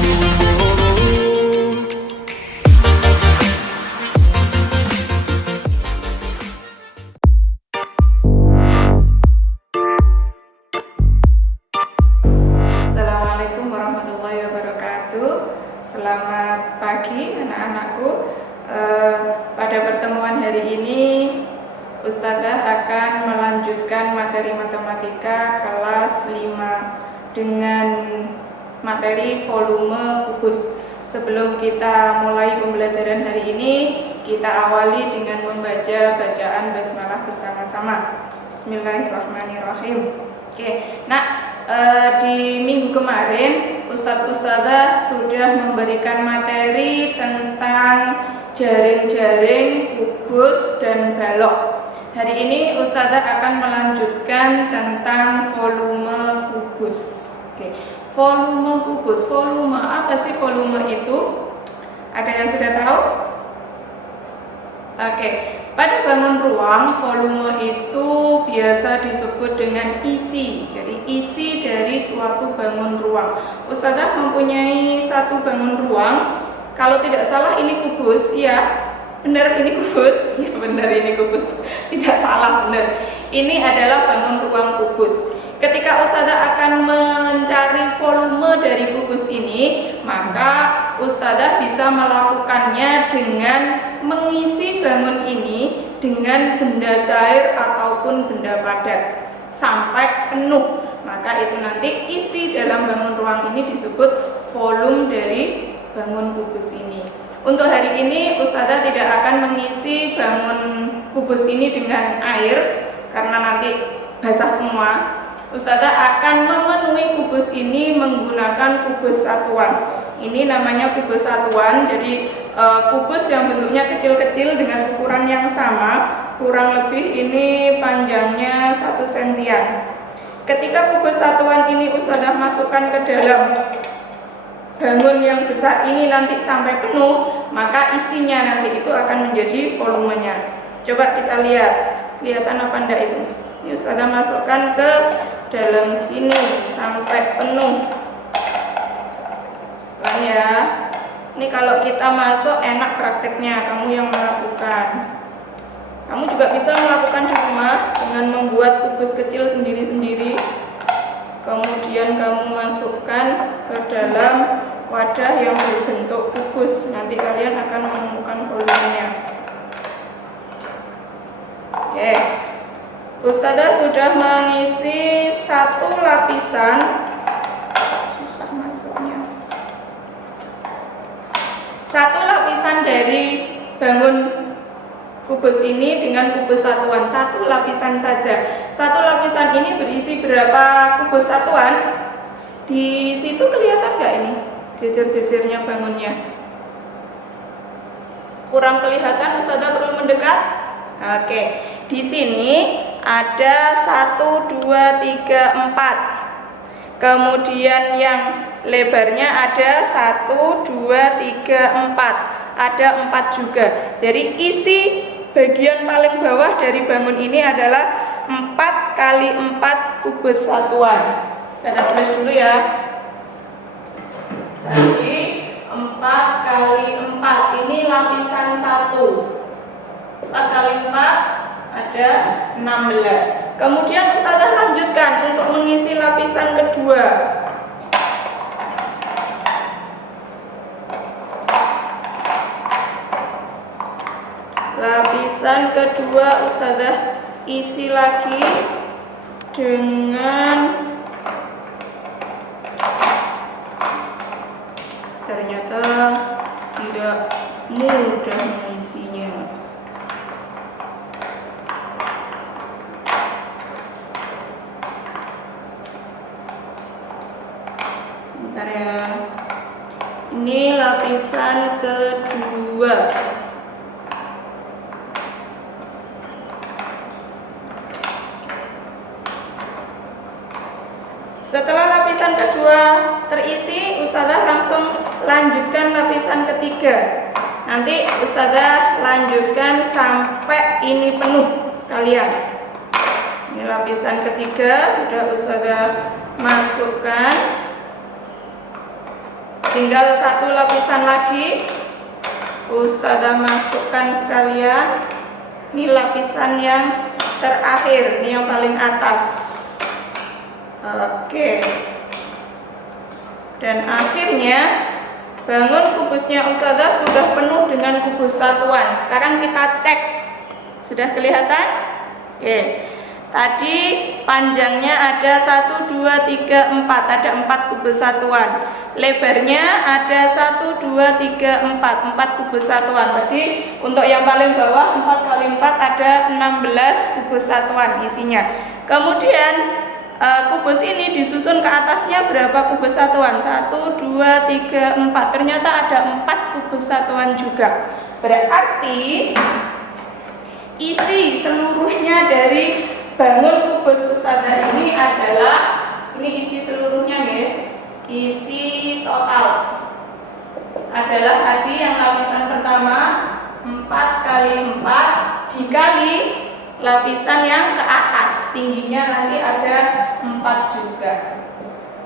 Assalamualaikum warahmatullahi wabarakatuh. Selamat pagi anak-anakku. Pada pertemuan hari ini Ustazah akan melanjutkan materi matematika kelas 5 dengan materi volume kubus. Sebelum kita mulai pembelajaran hari ini, kita awali dengan membaca bacaan basmalah bersama-sama. Bismillahirrahmanirrahim. Oke, di minggu kemarin Ustazah sudah memberikan materi tentang jaring-jaring, kubus, dan balok. Hari ini Ustazah akan melanjutkan tentang volume kubus. Oke, volume kubus. Volume apa sih volume itu? Ada yang sudah tahu? Oke, pada bangun ruang, volume itu biasa disebut dengan isi. Jadi isi dari suatu bangun ruang. Ustazah mempunyai satu bangun ruang. Kalau tidak salah ini kubus, ya. Benar ini kubus? Ya benar ini kubus. Tidak salah, benar. Ini adalah bangun ruang kubus. Ketika Ustazah akan mencari volume dari kubus ini, maka Ustazah bisa melakukannya dengan mengisi bangun ini dengan benda cair ataupun benda padat sampai penuh. Maka itu nanti isi dalam bangun ruang ini disebut volume dari bangun kubus ini. Untuk hari ini Ustazah tidak akan mengisi bangun kubus ini dengan air karena nanti basah semua. Ustazah akan memenuhi kubus ini menggunakan kubus satuan. Ini namanya kubus satuan. Jadi kubus yang bentuknya kecil-kecil dengan ukuran yang sama, kurang lebih ini panjangnya 1 sentian. Ketika kubus satuan ini Ustazah masukkan ke dalam bangun yang besar ini nanti sampai penuh, maka isinya nanti itu akan menjadi volumenya. Coba kita lihat, kelihatan apa enggak itu? Ini Ustazah masukkan ke dalam sini sampai penuh. Nah ya, ini kalau kita masuk enak prakteknya, kamu yang melakukan. Kamu juga bisa melakukan di rumah dengan membuat kubus kecil sendiri-sendiri. Kemudian kamu masukkan ke dalam wadah yang berbentuk kubus. Nanti kalian akan menemukan volumenya. Oke, Ustazah sudah mengisi satu lapisan. Susah masuknya. Satu lapisan dari bangun kubus ini dengan kubus satuan. Satu lapisan saja. Satu lapisan ini berisi berapa kubus satuan? Di situ kelihatan nggak ini jejer-jejernya bangunnya? Kurang kelihatan, Ustazah perlu mendekat. Oke, di sini ada 1, 2, 3, 4. Kemudian yang lebarnya ada 1, 2, 3, 4. Ada 4 juga. Jadi isi bagian paling bawah dari bangun ini adalah 4 kali 4 kubus satuan. Saya tulis dulu ya. Jadi 4 kali 4 ini lapisan 1. 4 kali 4 ada 16. Kemudian Ustazah lanjutkan untuk mengisi lapisan kedua. Lapisan kedua Ustazah isi lagi dengan, ternyata tidak mudah mengisinya. Bentar ya. Ini lapisan kedua. Setelah lapisan kedua terisi, Ustazah langsung lanjutkan lapisan ketiga. Nanti Ustazah lanjutkan sampai ini penuh sekalian. Ini lapisan ketiga sudah Ustazah masukkan. tinggal satu lapisan lagi. Ustazah masukkan sekalian. Ini lapisan yang terakhir, ini yang paling atas. Oke. Dan akhirnya bangun kubusnya Ustazah sudah penuh dengan kubus satuan. Sekarang kita cek. Sudah kelihatan? Oke. Tadi panjangnya ada 1, 2, 3, 4. Ada 4 kubus satuan. Lebarnya ada 1, 2, 3, 4. 4 kubus satuan. Tadi untuk yang paling bawah 4 kali 4 ada 16 kubus satuan isinya. Kemudian kubus ini disusun ke atasnya berapa kubus satuan? 1, 2, 3, 4. Ternyata ada 4 kubus satuan juga. Berarti isi seluruhnya dari bangun kubus Ustazah ini adalah, ini isi seluruhnya ya, isi total adalah tadi yang lapisan pertama 4 kali 4 dikali lapisan yang ke atas, tingginya nanti ada 4 juga.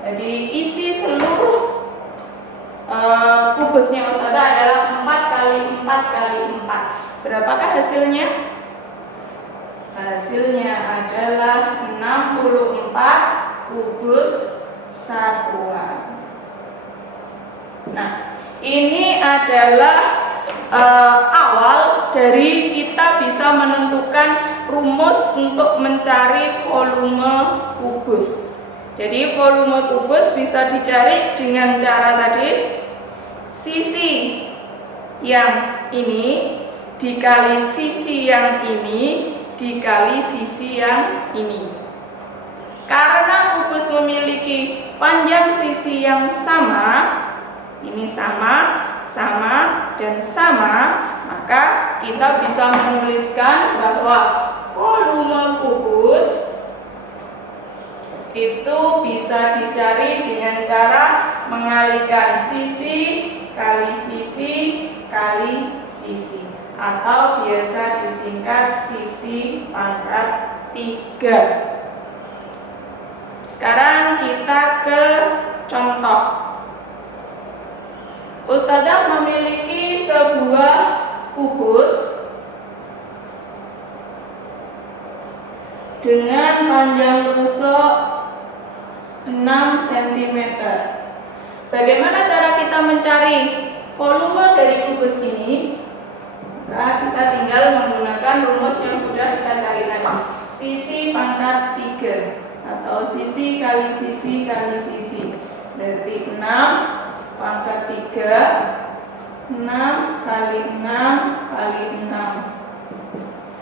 Jadi isi seluruh kubusnya Ustazah adalah 4 kali 4 kali 4. Berapakah hasilnya? Hasilnya adalah 64 kubus satuan. Nah, ini adalah awal dari kita bisa menentukan rumus untuk mencari volume kubus. Jadi volume kubus bisa dicari dengan cara tadi, sisi yang ini dikali sisi yang ini dikali sisi yang ini. Karena kubus memiliki panjang sisi yang sama, ini sama, sama, dan sama, maka kita bisa menuliskan bahwa volume kubus itu bisa dicari dengan cara mengalihkan sisi kali sisi kali sisi, atau biasa disingkat sisi pangkat 3. Sekarang kita ke contoh. Ustazah memiliki sebuah kubus dengan panjang rusuk 6 cm. Bagaimana cara kita mencari volume dari kubus ini? Nah, kita tinggal menggunakan rumus yang sudah kita cari tadi, sisi pangkat 3 atau sisi kali sisi kali sisi. Berarti 6 pangkat 3, 6 kali 6 kali 6.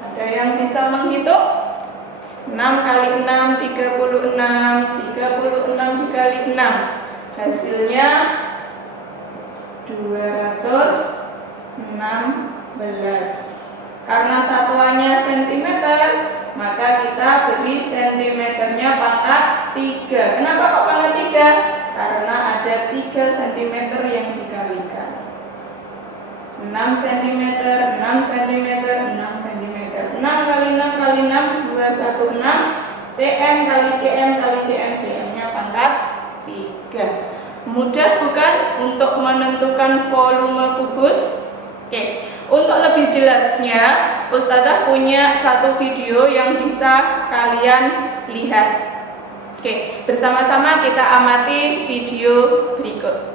Ada yang bisa menghitung? 6 kali 6 36, 36 dikali 6 hasilnya 216. Karena satuannya cm, maka kita beri cm-nya pangkat 3. Kenapa kok pangkat 3? Karena ada 3 cm yang dikalikan. 6 cm, 6 cm, 6 cm. 6 kali 6 kali 6 216. cm kali cm kali cm, cm-nya pangkat 3. Mudah bukan untuk menentukan volume kubus? Oke. Untuk lebih jelasnya, Ustazah punya satu video yang bisa kalian lihat. Oke, bersama-sama kita amati video berikut.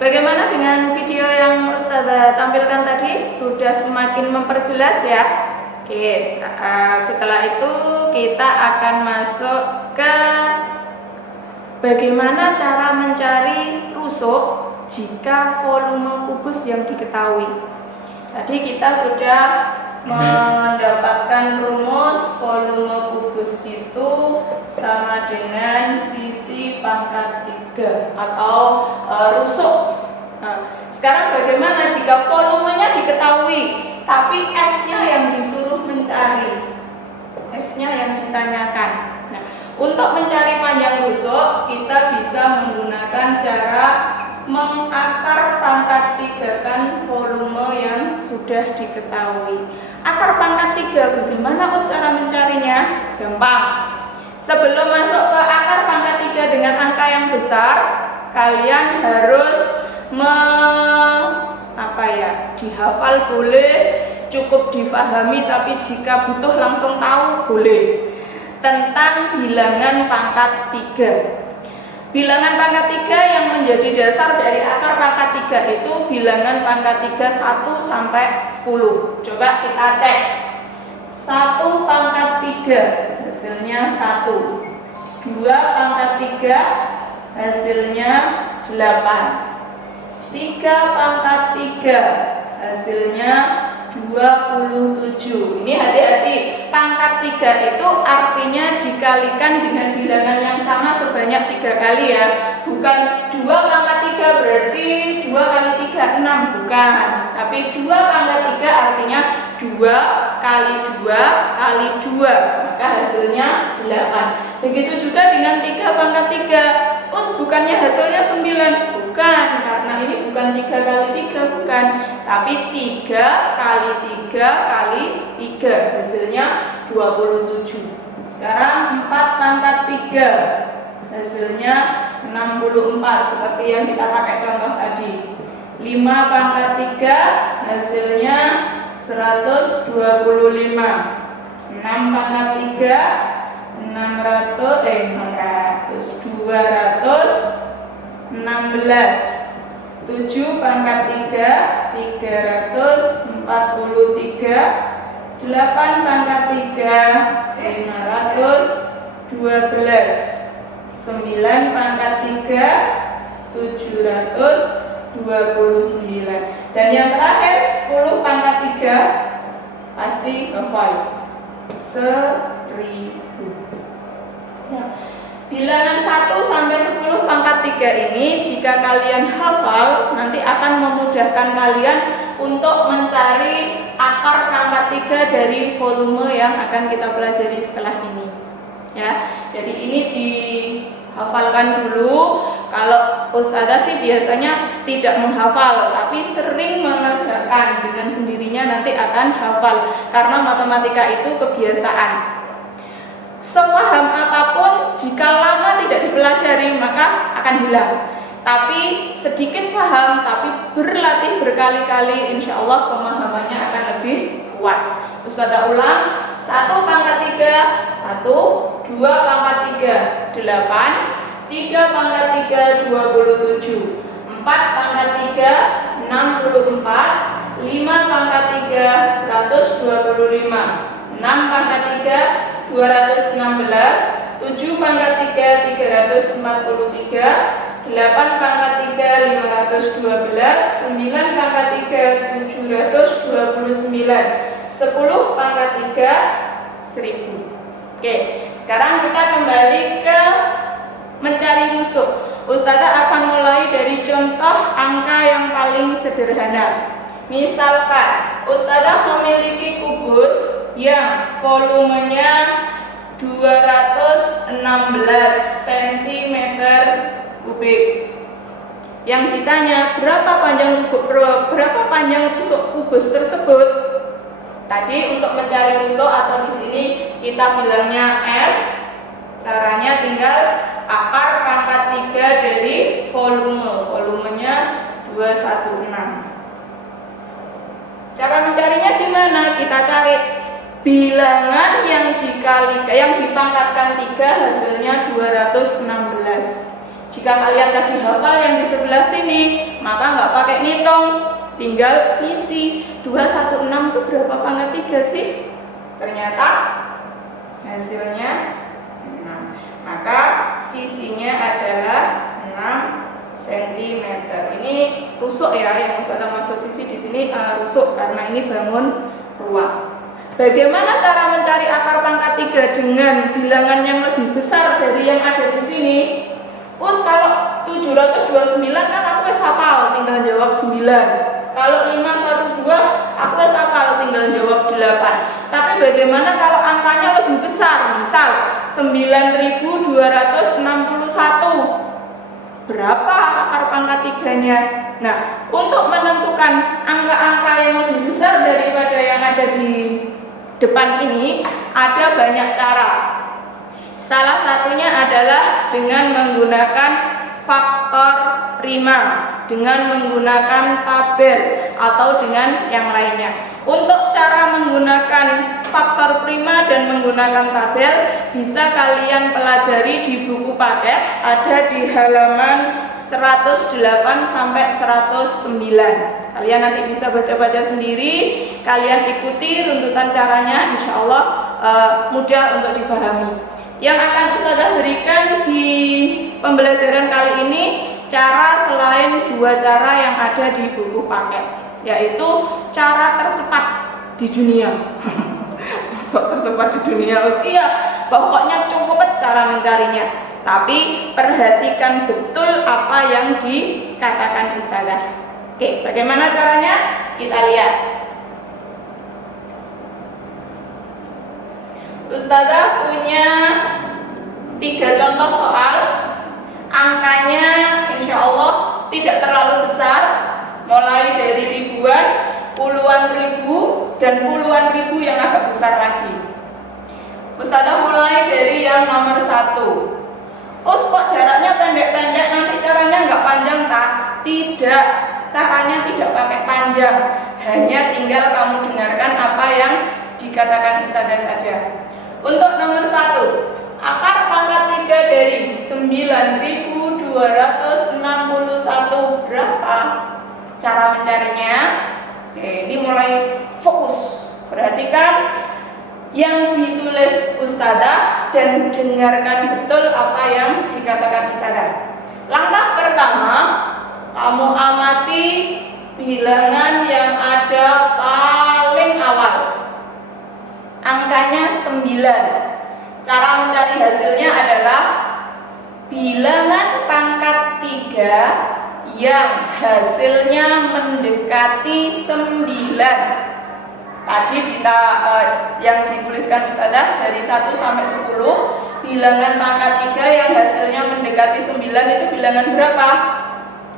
Bagaimana dengan video yang Ustazah tampilkan tadi? Sudah semakin memperjelas ya? Oke, setelah itu kita akan masuk ke bagaimana cara mencari rusuk jika volume kubus yang diketahui. Tadi kita sudah mendapatkan menambahkan rumus volume kubus itu sama dengan sisi pangkat 3 atau rusuk. Nah, sekarang bagaimana jika volumenya diketahui tapi S-nya yang disuruh mencari, S-nya yang ditanyakan. Nah, untuk mencari panjang rusuk kita bisa menggunakan cara mengakar pangkat 3 kan volume yang sudah diketahui. Akar pangkat 3 bagaimana cara mencarinya? Gampang. Sebelum masuk ke akar pangkat 3 dengan angka yang besar, kalian harus dihafal boleh, cukup difahami, tapi jika butuh langsung tahu boleh. Tentang bilangan pangkat 3. Bilangan pangkat 3 yang menjadi dasar dari akar pangkat 3 itu bilangan pangkat 3 1 sampai 10. Coba kita cek. 1 pangkat 3 hasilnya 1. 2 pangkat 3 hasilnya 8. 3 pangkat 3 hasilnya 27. Ini hati-hati, pangkat 3 itu artinya dikalikan dengan bilangan yang sama sebanyak 3 kali ya. Bukan 2 pangkat 3 berarti 2 kali 3 6, bukan. Tapi 2 pangkat 3 artinya 2 kali 2 kali 2, maka hasilnya 8. Begitu juga dengan 3 pangkat 3. Bukannya hasilnya 9, bukan, karena ini bukan 3 kali 3, bukan, tapi 3 kali 3 kali 3, hasilnya 27. Sekarang 4 pangkat 3 hasilnya 64 seperti yang kita pakai contoh tadi. 5 pangkat 3 hasilnya 125. 6 pangkat 3 216. 7 pangkat 3 343. 8 pangkat 3 512. 9 pangkat 3 729. Dan yang terakhir 10 pangkat 3 pasti hafal 1000. Nah, bilangan 1 sampai 10 pangkat 3 ini jika kalian hafal nanti akan memudahkan kalian untuk mencari akar pangkat 3 dari volume yang akan kita pelajari setelah ini. Ya, jadi ini dihafalkan dulu. Kalau ustazah sih biasanya tidak menghafal, tapi sering mengerjakan dengan sendirinya nanti akan hafal karena matematika itu kebiasaan. Sepaham apapun jika lama tidak dipelajari maka akan hilang. Tapi sedikit paham tapi berlatih berkali-kali insya Allah pemahamannya akan lebih kuat. Ustazah ulang. 1 pangkat 3 1, 2 pangkat 3 8, 3 pangkat 3 27, 4 pangkat 3 64, 5 pangkat 3 125, 6 pangkat 3 216, 7 pangkat 3 343, 8 pangkat 3 512, 9 pangkat 3 729, 10 pangkat 3 1000. Oke, sekarang kita kembali ke mencari rusuk. Ustazah akan mulai dari contoh angka yang paling sederhana. Misalkan ustazah memiliki kubus yang volumenya 216 cm kubik. Yang ditanya berapa panjang rusuk kubus tersebut? Tadi untuk mencari rusuk atau di sini kita bilangnya S. Caranya tinggal akar pangkat 3 dari volumenya 216. Cara mencarinya gimana? Kita cari bilangan yang dipangkatkan 3 hasilnya 216. Jika kalian tadi hafal yang di sebelah sini, maka nggak pakai ngitung, tinggal isi 216 itu berapa pangkat 3 sih? Ternyata hasilnya 6. Maka sisinya adalah 6 cm. Ini rusuk ya, yang Ustazah maksud sisi di sini rusuk karena ini bangun ruang. Bagaimana cara mencari akar pangkat 3 dengan bilangan yang lebih besar dari yang ada di sini? Kalau 729 kan aku wis hafal, tinggal jawab 9. Kalau 512 aku wis hafal, tinggal jawab 8. Tapi bagaimana kalau angkanya lebih besar? Misal 9261. Berapa akar pangkat 3-nya? Nah, untuk menentukan angka-angka yang lebih besar daripada yang ada di depan ini, ada banyak cara. Salah satunya adalah dengan menggunakan faktor prima, dengan menggunakan tabel, atau dengan yang lainnya. Untuk cara menggunakan faktor prima dan menggunakan tabel bisa kalian pelajari di buku paket, ada di halaman 108 sampai 109. Kalian nanti bisa baca-baca sendiri, kalian ikuti runtutan caranya, insya Allah mudah untuk dipahami. Yang akan Ustazah berikan di pembelajaran kali ini cara selain 2 cara yang ada di buku paket, yaitu cara tercepat di dunia. Masuk tercepat di dunia, iya, pokoknya cukup cara mencarinya. Tapi perhatikan betul apa yang dikatakan Ustazah. Oke, bagaimana caranya? Kita lihat. Ustazah punya 3 contoh soal. Angkanya insya Allah tidak terlalu besar, mulai dari ribuan, puluhan ribu, dan puluhan ribu yang agak besar lagi. Ustazah mulai dari yang nomor 1. Kok jaraknya pendek-pendek, nanti caranya nggak panjang tak? Tidak, caranya tidak pakai panjang, hanya tinggal kamu dengarkan apa yang dikatakan Ustazah saja. Untuk nomor 1, akar pangkat 3 dari 9261 berapa? Cara mencarinya, oke, ini mulai fokus. Perhatikan yang ditulis Ustazah dan dengarkan betul apa yang dikatakan Ustazah. Langkah pertama, kamu amati bilangan yang ada paling awal. Angkanya 9. Cara mencari hasilnya adalah bilangan pangkat 3 yang hasilnya mendekati 9. Tadi yang dituliskan Ustazah dari 1 sampai 10, bilangan pangkat 3 yang hasilnya mendekati 9 itu bilangan berapa?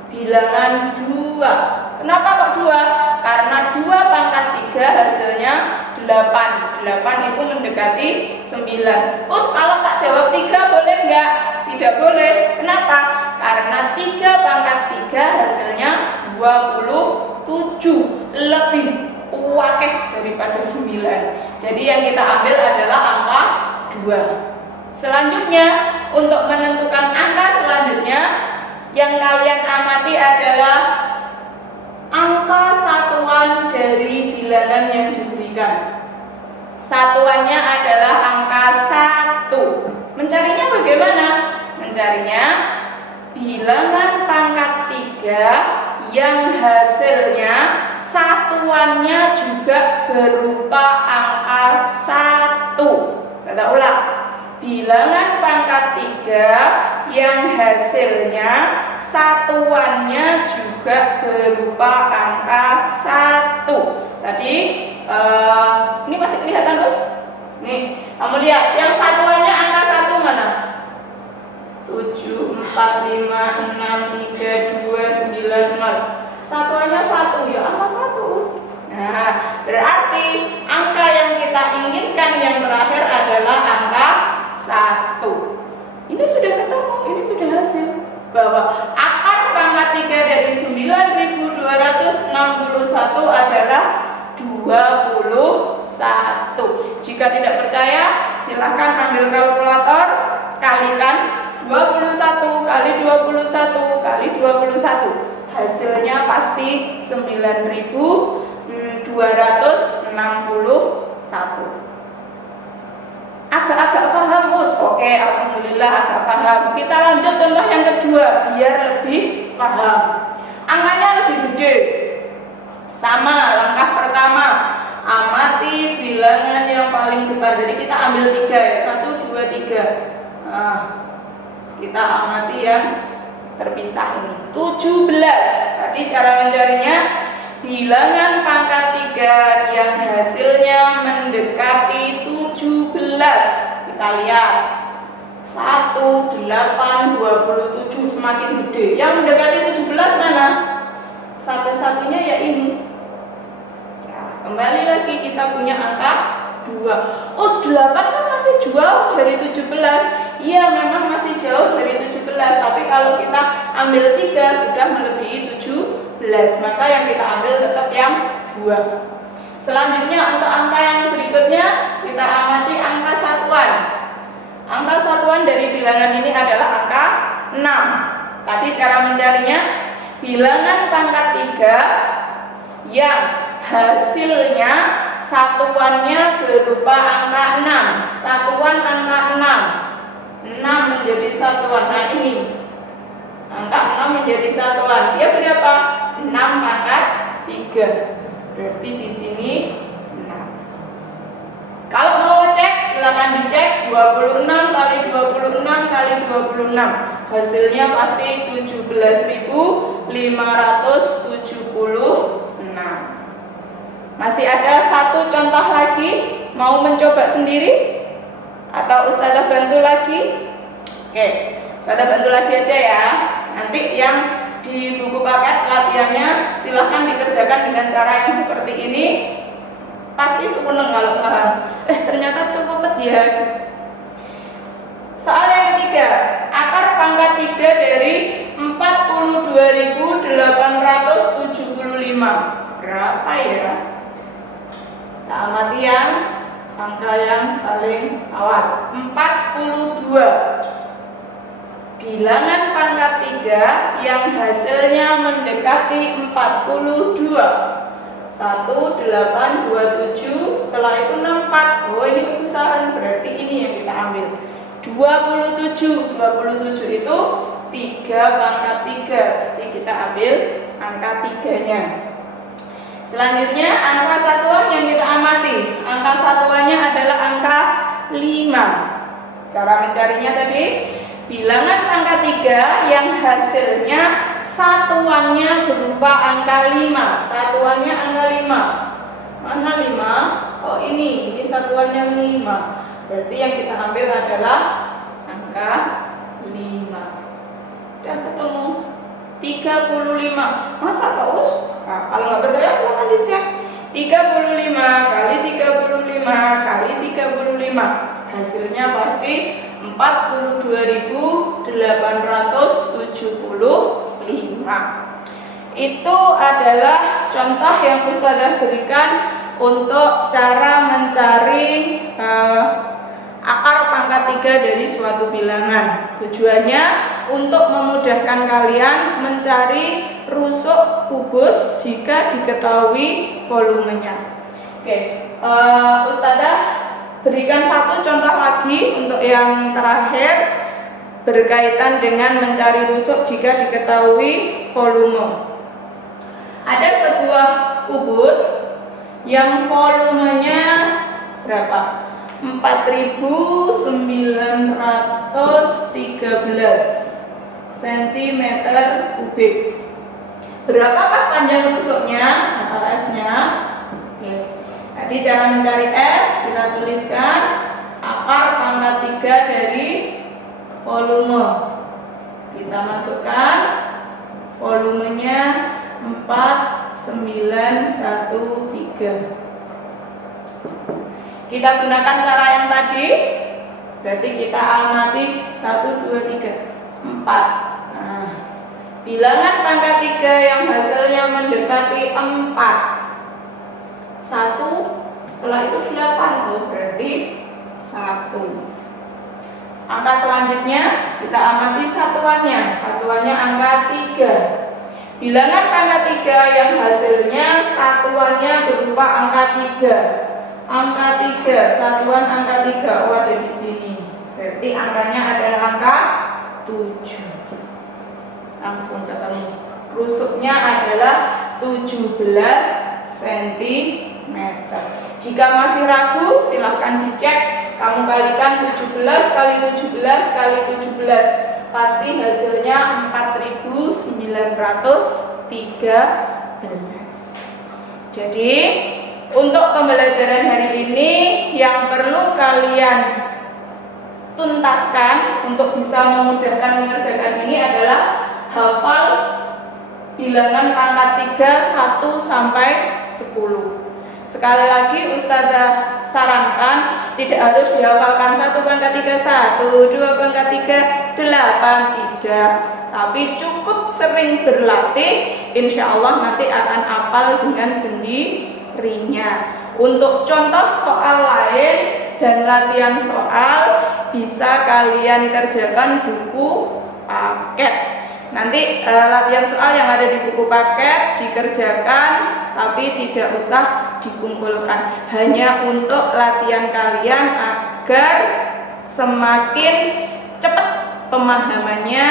Bilangan 2. Kenapa kok 2? Karena 2 pangkat 3 hasilnya 8. 8 itu mendekati 9. Kalau tak jawab 3 boleh enggak? Tidak boleh. Kenapa? Karena 3 pangkat 3 hasilnya 27. Lebih wakeh daripada 9. Jadi yang kita ambil adalah angka 2. Selanjutnya, untuk menentukan angka selanjutnya, yang kalian amati adalah angka satuan dari bilangan yang diberikan. Satuannya adalah angka 1. Mencarinya bagaimana? Mencarinya bilangan pangkat 3 yang hasilnya satuannya juga berupa angka 1. Saya ulang. Bilangan pangkat 3 yang hasilnya satuannya juga berupa angka 1. Tadi ini masih kelihatan, Gus? Nih, kamu lihat yang satuannya angka 1 mana? 7, 4, 5, 6, 3, 2, 9, 0. Satuannya 1, ya angka 1. Nah, berarti angka yang kita inginkan yang terakhir adalah angka 1. Ini sudah ketemu, ini sudah hasil. Bahwa akar pangkat 3 dari 9261 adalah 21. Jika tidak percaya, silakan ambil kalkulator, kalikan 21 kali 21 kali 21. Hasilnya pasti 9261. Agak-agak paham, Mus? Oke, alhamdulillah agak paham. Kita lanjut contoh yang kedua biar lebih paham. Angkanya lebih gede. Sama, langkah pertama, amati bilangan yang paling depan. Jadi kita ambil 3 ya, 1, 2, 3. Nah, kita amati yang terpisah ini, 17. Tadi cara mencarinya bilangan pangkat 3 yang hasilnya mendekati 17. Kita lihat 1, 8, 27, semakin gede. Yang mendekati 17 mana? Satu-satunya ya ini. Kembali lagi kita punya angka 2. Oh, 8 kan masih jauh dari 17. Iya, memang masih jauh dari 17. Tapi kalau kita ambil 3 sudah melebihi 17. Maka yang kita ambil tetap yang 2. Selanjutnya untuk angka yang berikutnya kita amati angka satuan. Angka satuan dari bilangan ini adalah angka 6. Tadi cara mencarinya bilangan pangkat 3 yang hasilnya satuannya berupa angka 6. Satuan angka 6. 6 menjadi satuan. Nah ini. Angka 6 menjadi satuan. Dia berapa? 6 pangkat 3. Berarti di sini 6. Kalau mau ngecek silakan dicek 26 kali 26 kali 26. Hasilnya pasti 17.576. Masih ada satu contoh lagi, mau mencoba sendiri atau Ustazah bantu lagi? Oke, Ustazah bantu lagi aja ya. Nanti yang di buku paket latihannya silahkan dikerjakan dengan cara yang seperti ini. Pasti seneng kalau paham. Ternyata cukup ya. Soal yang ketiga, akar pangkat 3 dari 42.875. Berapa ya? Kita amati yang angka yang paling awal, 42. Bilangan pangkat 3 yang hasilnya mendekati 42. 1, 8, 2, 7. Setelah itu 64. Oh, ini kebesaran, berarti ini yang kita ambil. 27. 27 itu 3 pangkat 3. Berarti kita ambil angka 3-nya. Selanjutnya angka satuan yang kita amati. Angka satuannya adalah angka 5. Cara mencarinya tadi, bilangan pangkat 3 yang hasilnya satuannya berupa angka 5. Satuannya angka 5. Mana 5? Oh ini satuannya 5. Berarti yang kita ambil adalah angka 5. Udah ketemu 35. Masa terus? Nah, kalau nggak percaya silahkan dicek. 35 kali 35 kali 35. Hasilnya pasti 42.875. Itu adalah contoh yang Ustazah berikan untuk cara mencari akar pangkat 3 dari suatu bilangan. Tujuannya untuk memudahkan kalian mencari rusuk kubus jika diketahui volumenya. Oke, Ustazah berikan satu contoh lagi untuk yang terakhir berkaitan dengan mencari rusuk jika diketahui volume. Ada sebuah kubus yang volumenya berapa? 4.913 cm kubik. Berapakah panjang rusuknya atau S-nya? Oke. Tadi cara mencari S kita tuliskan akar pangkat 3 dari volume. Kita masukkan volumenya 4913. Kita gunakan cara yang tadi. Berarti kita amati 1, 2, 3, 4. Nah, bilangan pangkat 3 yang hasilnya mendekati 4. 1, setelah itu 8. Oh, berarti 1. Angka selanjutnya kita amati satuannya. Satuannya angka 3. Bilangan pangkat 3 yang hasilnya satuannya berupa angka 3. Angka 3, satuan angka 3. Oh, ada di sini. Berarti angkanya adalah angka 7. Langsung ketemu. Rusuknya adalah 17 cm. Jika masih ragu, silahkan dicek. Kamu kalikan 17 kali 17 kali 17. Pasti hasilnya 4.913. Jadi, untuk pembelajaran hari ini yang perlu kalian tuntaskan untuk bisa memudahkan mengerjakan ini adalah hafal bilangan pangkat 3 1 sampai 10. Sekali lagi Ustazah sarankan tidak harus dihafalkan 1 pangkat 3 1, 2 pangkat 3 8, tidak. Tapi cukup sering berlatih, insya Allah nanti akan hafal dengan sendirinya. Untuk contoh soal lain dan latihan soal bisa kalian kerjakan buku paket. Nanti latihan soal yang ada di buku paket dikerjakan, tapi tidak usah dikumpulkan. Hanya untuk latihan kalian agar semakin cepat pemahamannya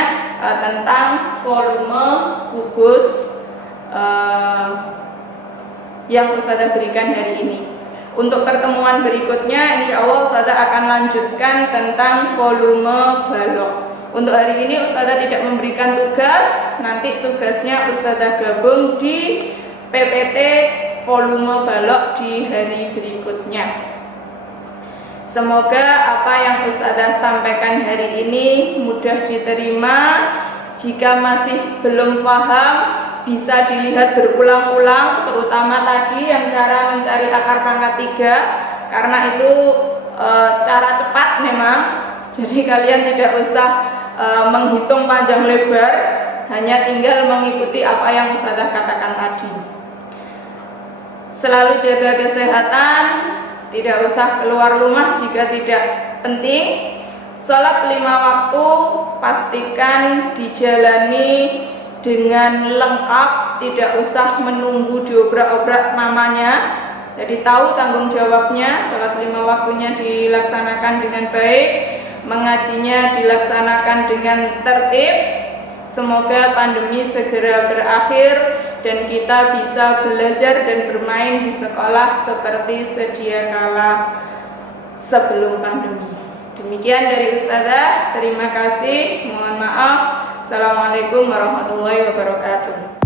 tentang volume kubus yang Ustazah berikan hari ini. Untuk pertemuan berikutnya, insya Allah Ustazah akan lanjutkan tentang volume balok. Untuk hari ini Ustazah tidak memberikan tugas, nanti tugasnya Ustazah gabung di PPT volume balok di hari berikutnya. Semoga apa yang Ustazah sampaikan hari ini mudah diterima. Jika masih belum paham, bisa dilihat berulang-ulang, terutama tadi yang cara mencari akar pangkat 3, karena itu cara cepat memang. Jadi kalian tidak usah menghitung panjang lebar, hanya tinggal mengikuti apa yang Ustazah katakan tadi. Selalu jaga kesehatan, tidak usah keluar rumah jika tidak penting. Sholat 5 waktu pastikan dijalani dengan lengkap, tidak usah menunggu diobrak-obrak namanya. Jadi tahu tanggung jawabnya, sholat 5 waktunya dilaksanakan dengan baik, mengajinya dilaksanakan dengan tertib. Semoga pandemi segera berakhir dan kita bisa belajar dan bermain di sekolah seperti sedia kala sebelum pandemi. Demikian dari Ustazah, terima kasih, mohon maaf. Assalamualaikum warahmatullahi wabarakatuh.